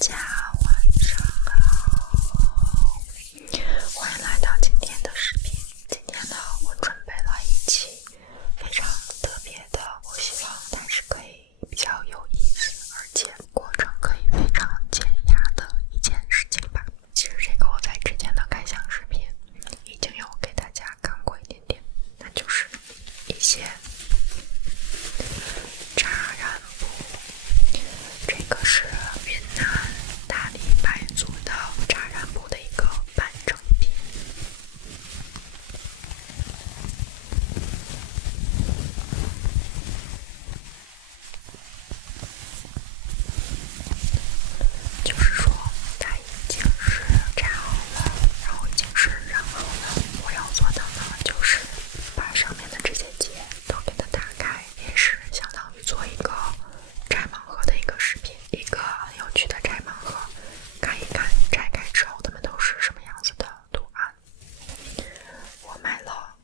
家晚上好，欢迎来到今天的视频。今天呢，我准备了一期非常特别的，我希望它是可以比较有意思，而且过程可以非常减压的一件事情吧。其实这个我在之前的开箱视频已经有给大家看过一点点，那就是一些扎染布。这个是云南大理白族的扎染布的一个半成品。就是说它已经是扎好了，然后已经是染好了。我要做的呢，就是把上面的这些结都给它打开，也是相当于做一个摘盲盒的一个视频，一个很有趣的摘盲盒，看一看摘开之后它们都是什么样子的图案。我买了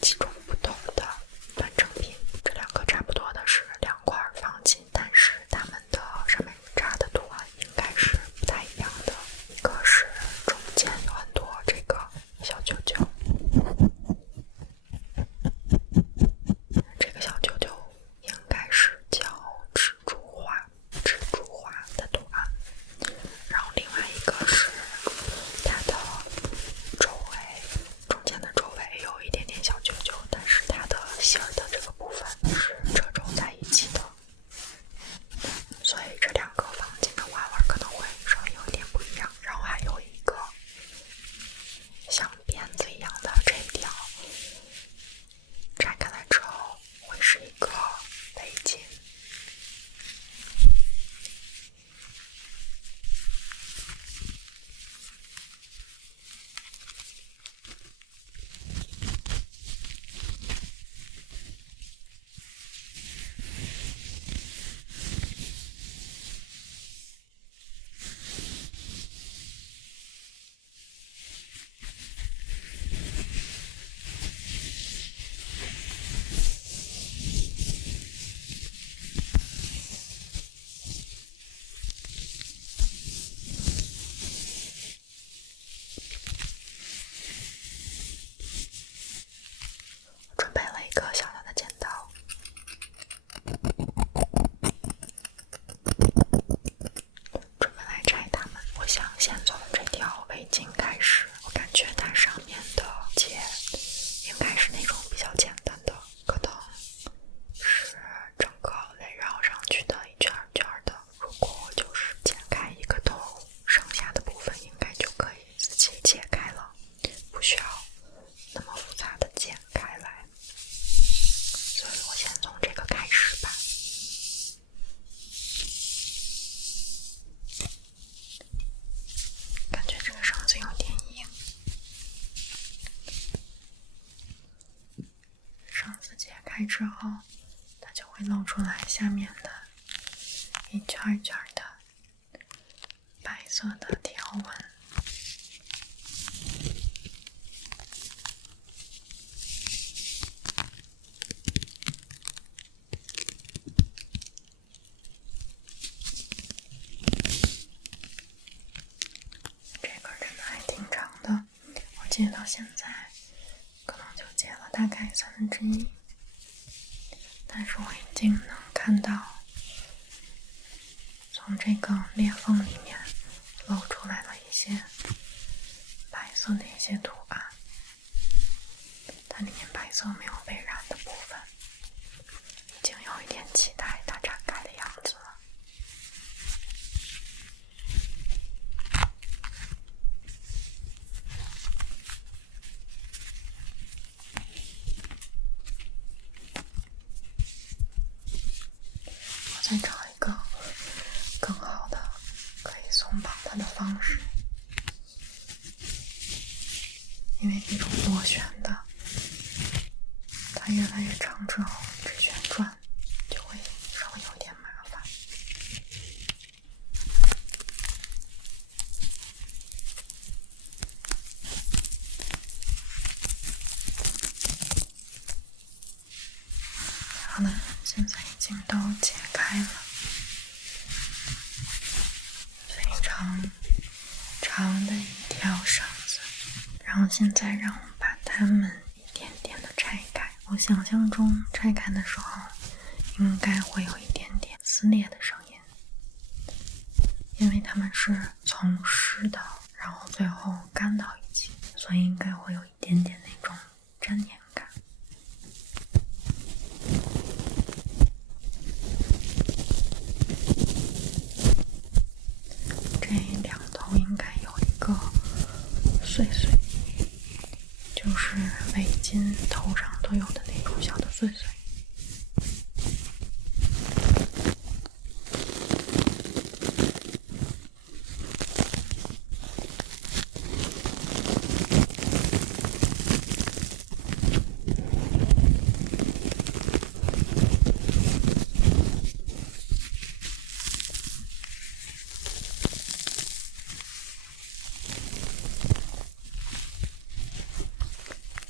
几种不同的半成品，这两个差不多的是2块方巾，但是它们的上面扎的图案应该是不太一样的。一个是中间有很多这个小啾啾，这个小啾啾应该是叫蜘蛛花的图案，然后另外一个是它的周围，中间的周围有一点点小啾啾，但是它的芯儿的这个部分是褶皱在一起的，所以这两个方巾的花纹可能会稍微有一点不一样。然后还有一个像辫子一样的这一条，摘开来之后会是一个围巾。准备了一个小小的剪刀，准备来摘它们。我想先从这条围巾开始，我感觉它上面的结应该是那种比较简单的，可能是整个围绕上去的一圈一圈的。如果我就是剪开一个头，剩下的部分应该就可以自己解开了，不需要那么复杂的剪开来。所以我先从这个开始吧。感觉这个绳子有点硬，绳子解开之后，它就会露出来下面的一圈一圈的白色的条纹。这个真的还挺长的，我解到现在可能就解了大概1/3，但是我已经能看到从这个裂缝里面露出来了一些白色的一些图案，它里面白色没有被染的部分，已经有一点期待它展开的样子了。我再找一个更好的可以松绑它的方式，因为这种螺旋的，它越来越长之后，这旋转就会稍微有点麻烦。好了，现在已经都解开了，非常好的一条绳子，然后现在让我把它们一点点的拆开。我想象中拆开的时候应该会有一点点撕裂的声音，因为它们是从湿的然后最后干到一起，所以应该会有一点点那种粘黏感。这两头应该有一个碎碎，就是围巾头上都有的那种小的碎碎。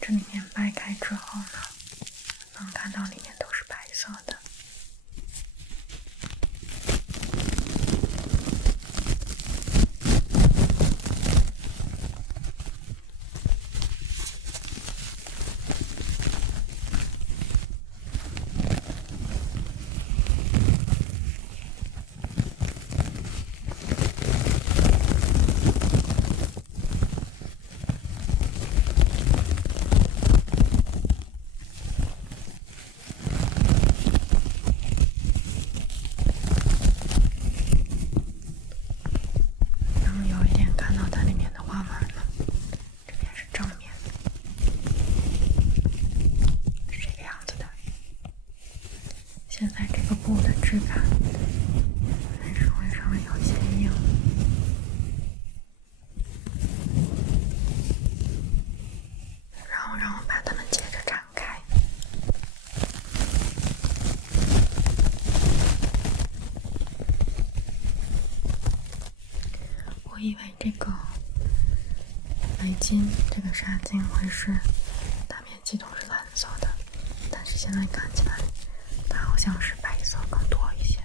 这里面掰开之后呢，能看到里面都是白色的。现在这个布的质感还是会稍微有些硬，然后让我把它们接着展开。我以为这个围巾，这个纱巾会是大面积都是蓝色的，但是现在看起来它好像是白色更多一些。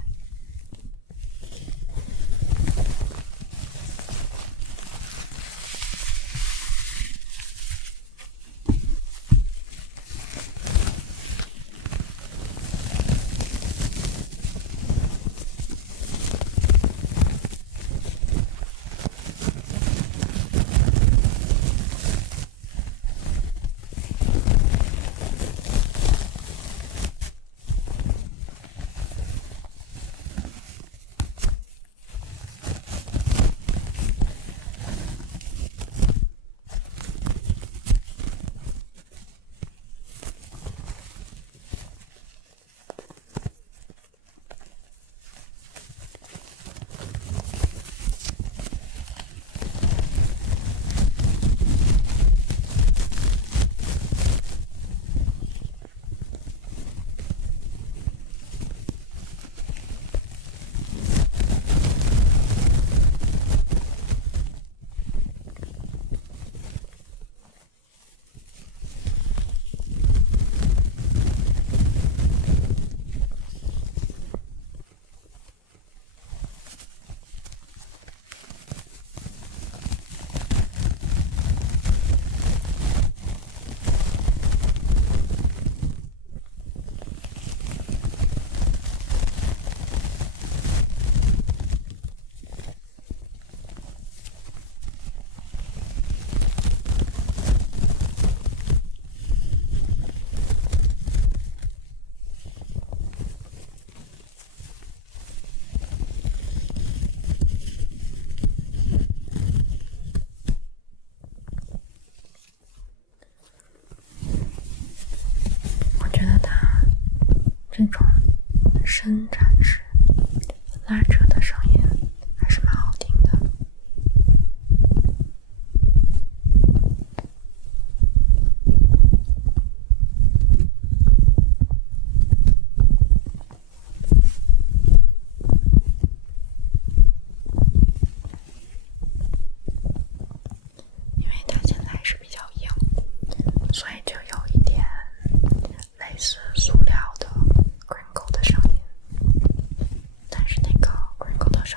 这种伸展式拉扯的声音还是蛮好听的。因为它现在是比较硬，所以就有一点类似塑料的 crinkle 的声音，但是那个 crinkle 的声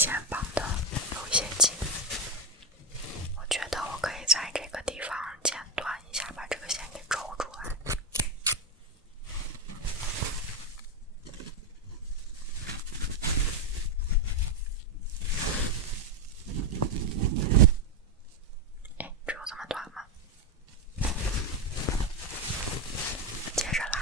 线绑的有一些紧，我觉得我可以在这个地方剪断一下，把这个线给抽出来。哎，只有这么短吗？接着拉。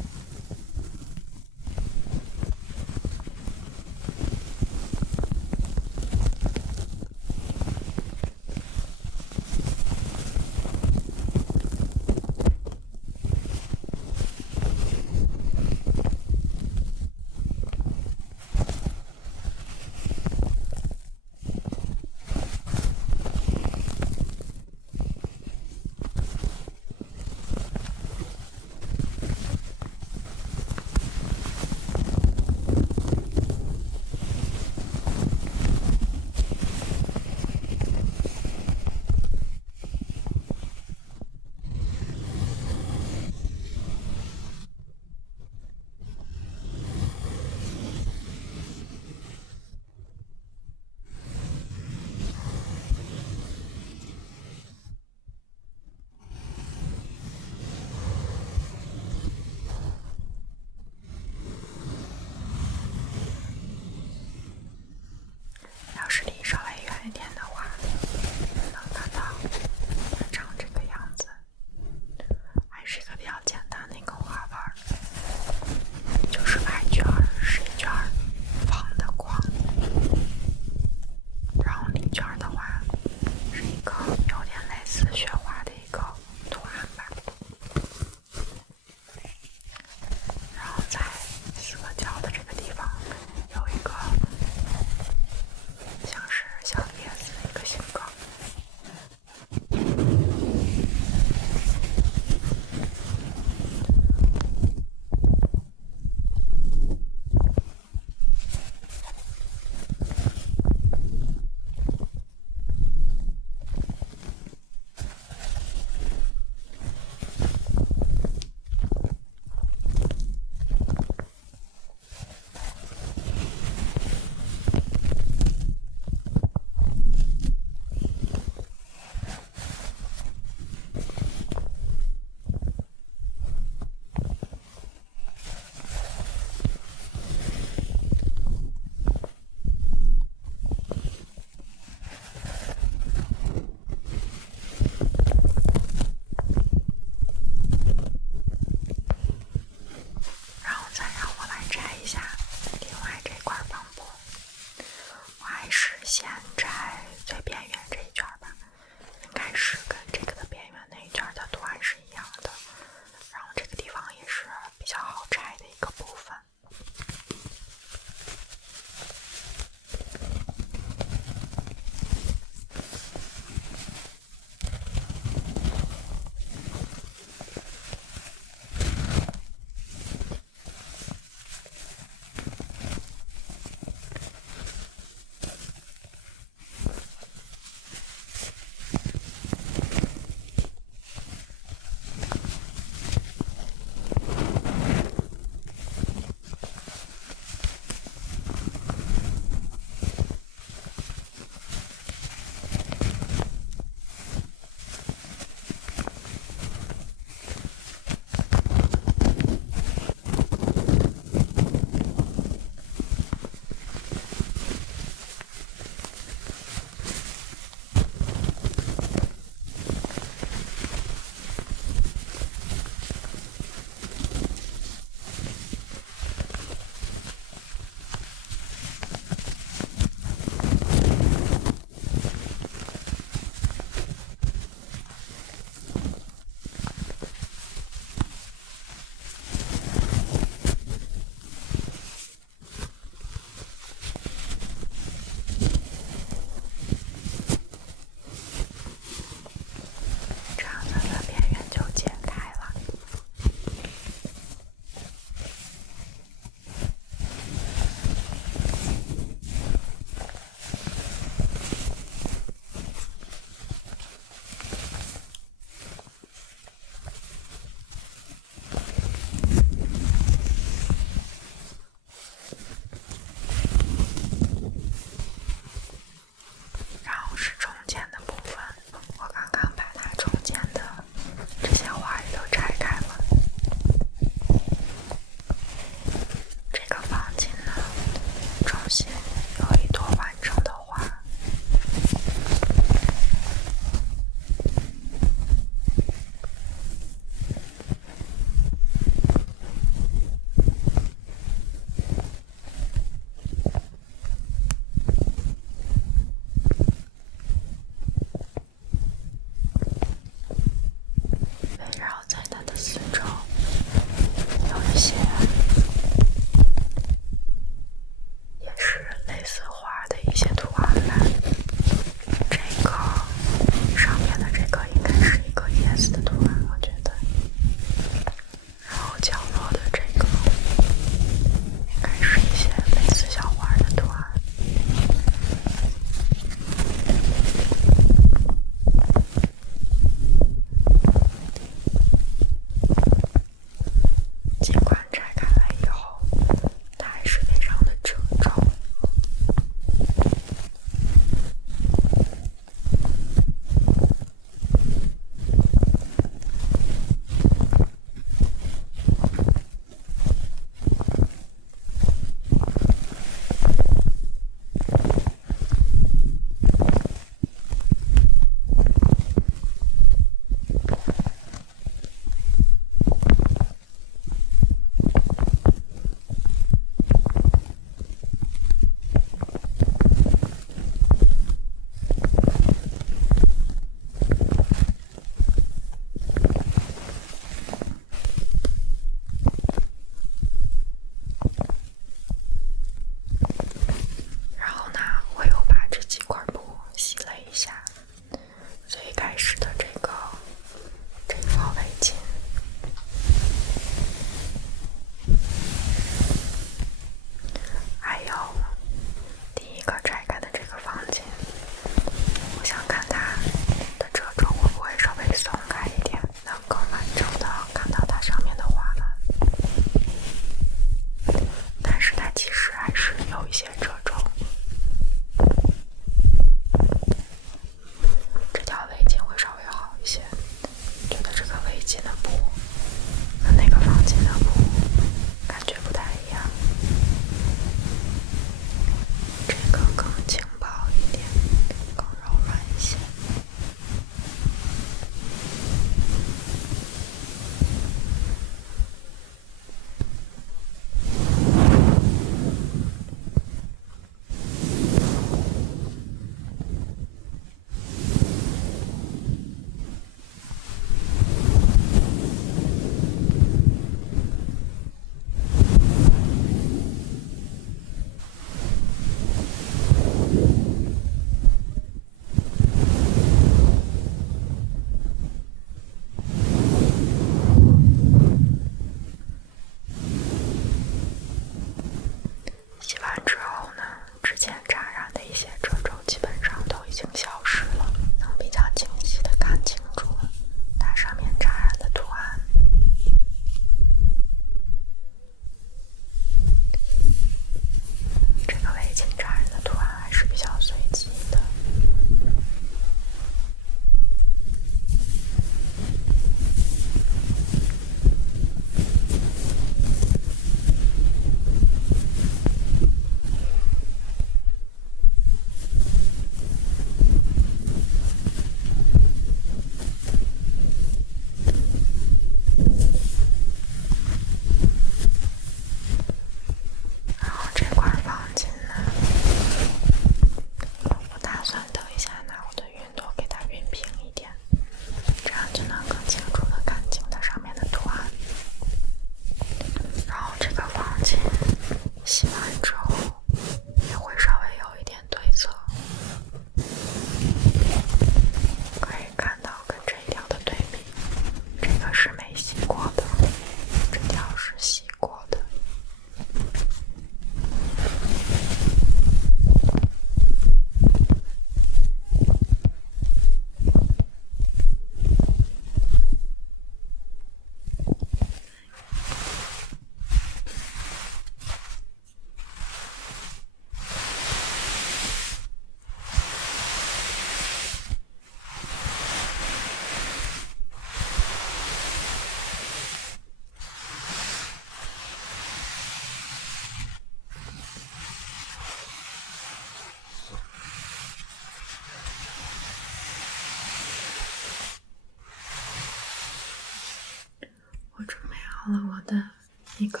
了我的一个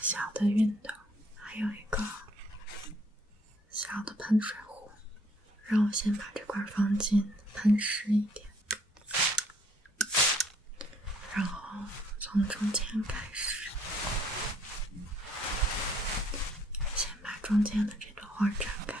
小的熨斗，还有一个小的喷水壶。让我先把这块放进喷湿一点，然后从中间开始，先把中间的这朵花展开。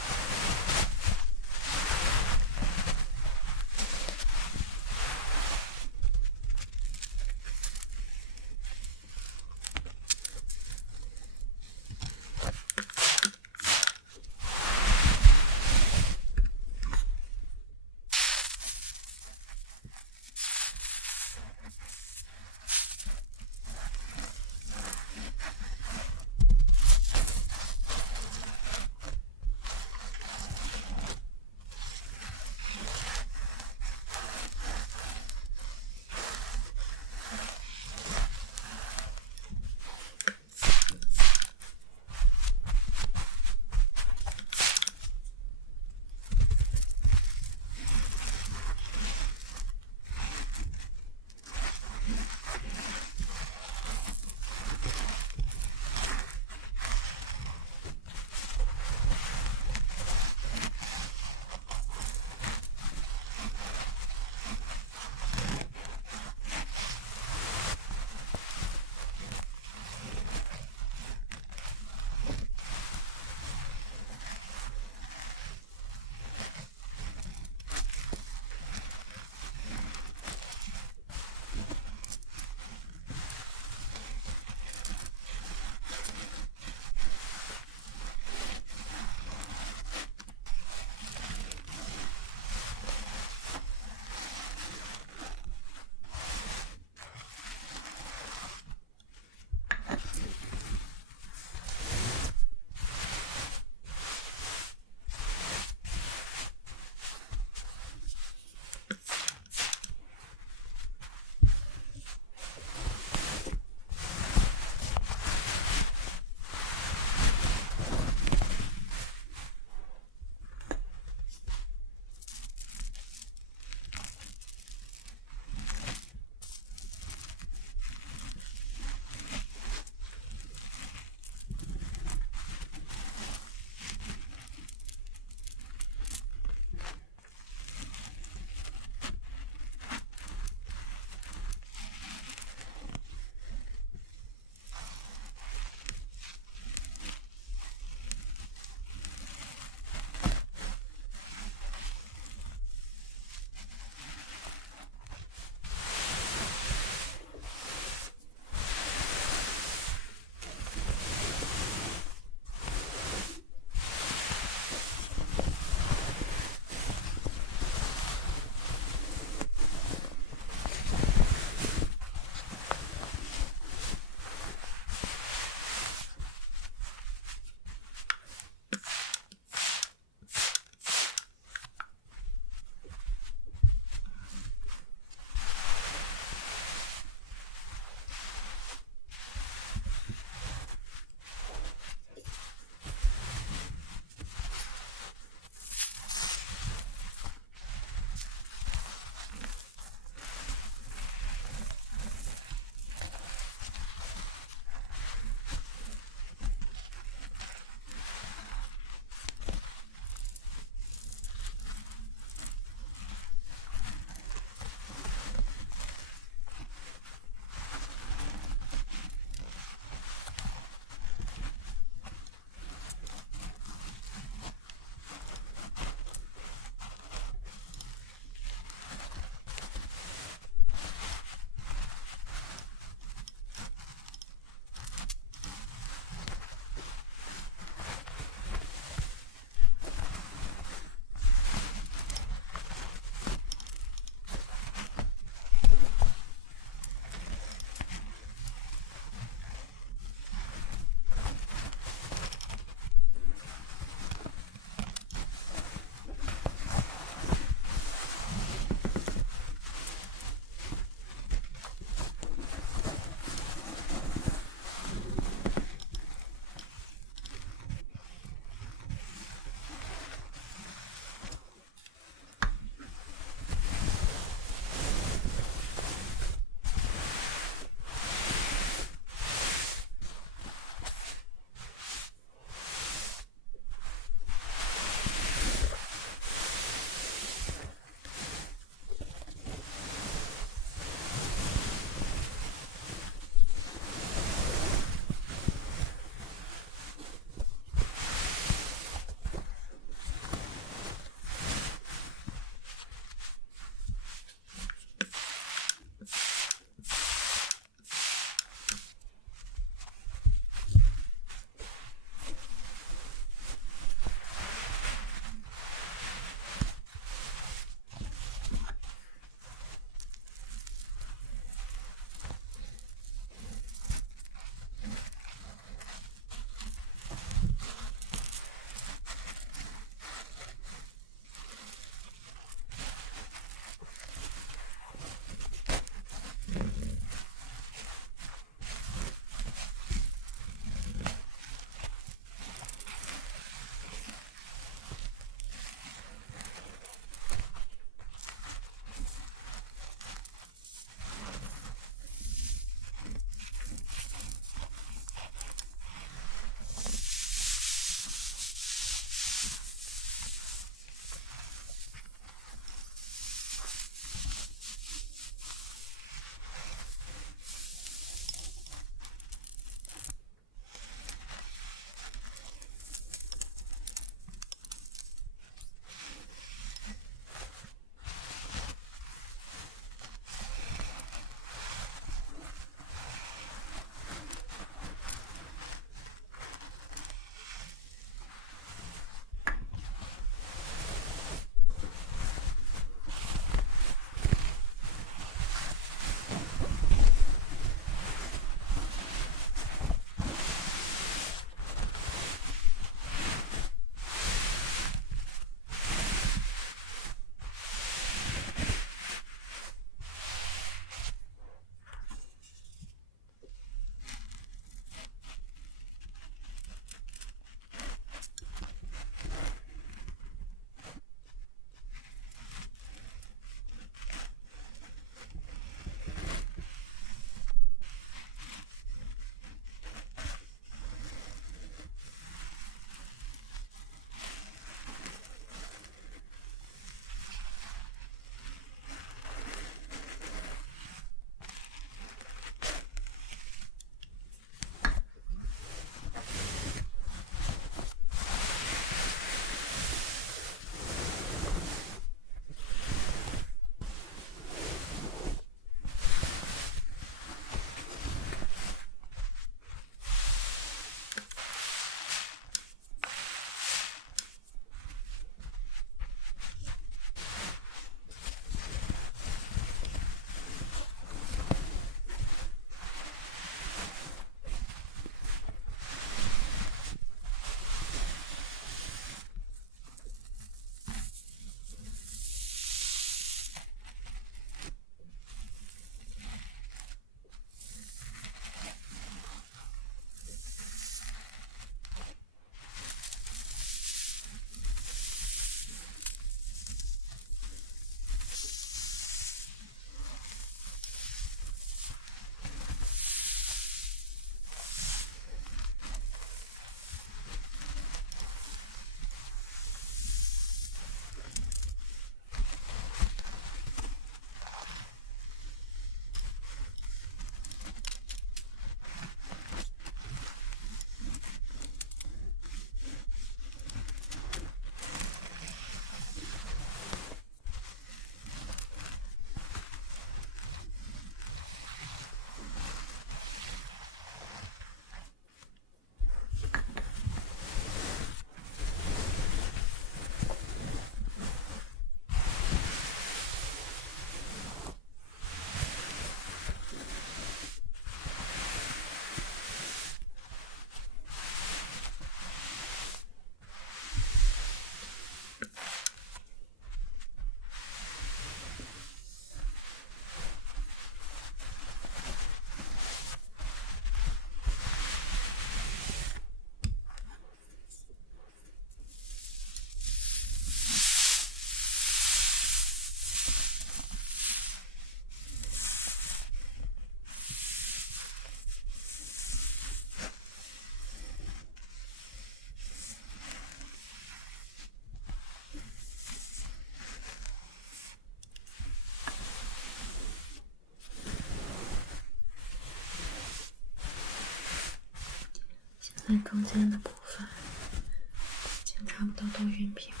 现在中间的部分已经差不多都晕平了。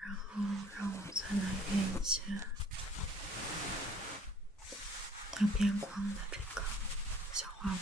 然后让我再来晕一下它边框的这个小花纹。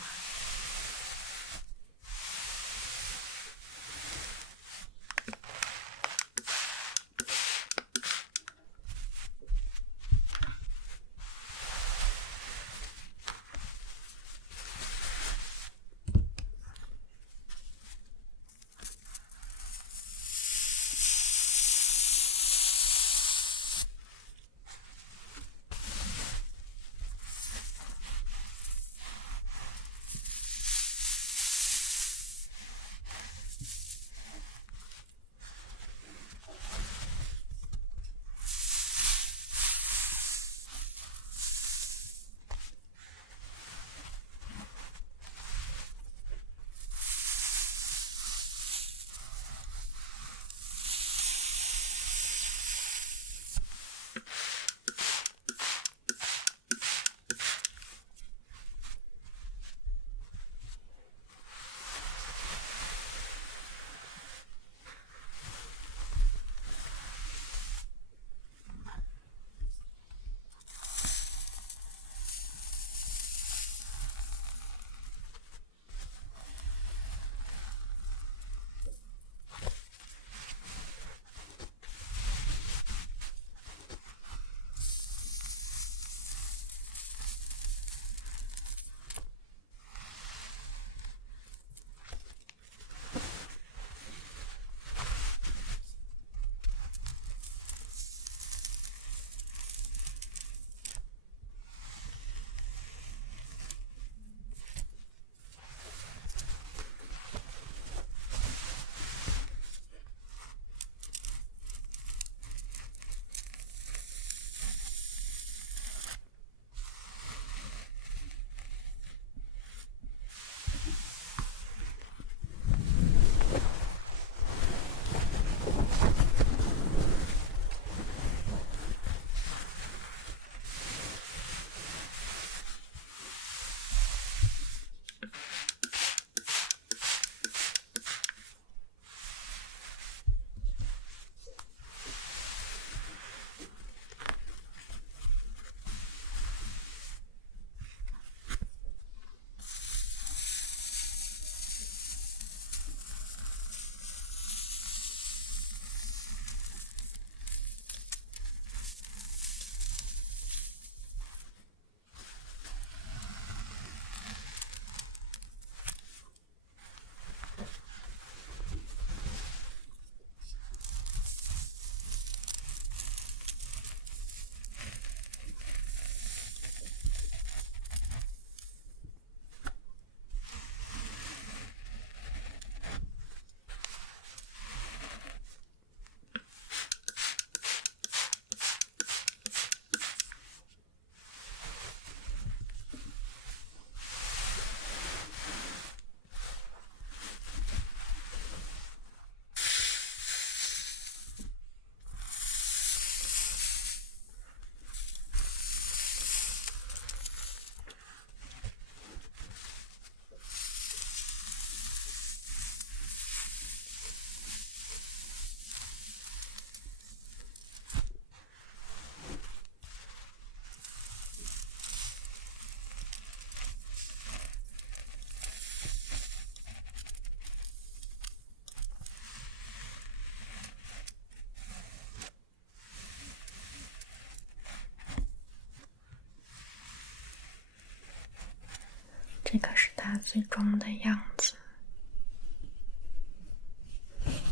这个是它最终的样子。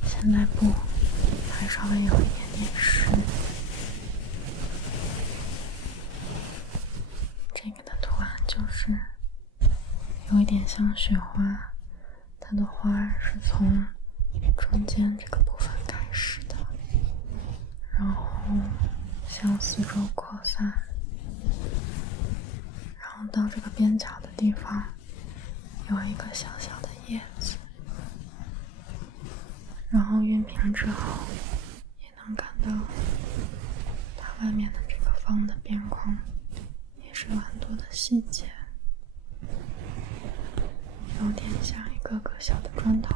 现在布还稍微有一点点湿。这个的图案就是有一点像雪花，它的花是从中间这个部分开始的，然后向四周扩散，然后到这个边角的地方有一个小小的叶子，然后熨平之后也能看到它外面的这个方的边框也是有很多的细节，有点像一个个小的砖头。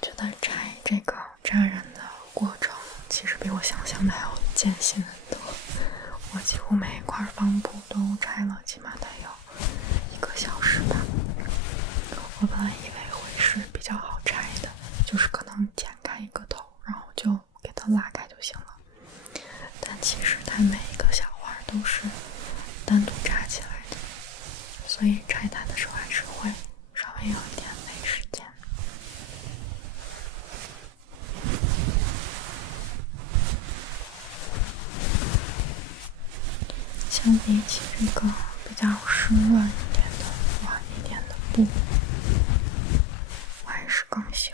我觉得拆这个扎染的过程其实比我想象的还要艰辛很多，我几乎每一块方布都拆了起码得有1个小时吧。我本来以为会是比较好拆的，就是可能剪开一个头，然后就给它拉开就行了，但其实它每一个小花都是单独扎起来的，所以拆它的时候还是会稍微有一点费时间。相比起这个比较湿润一点的、软一点的布，我还是更喜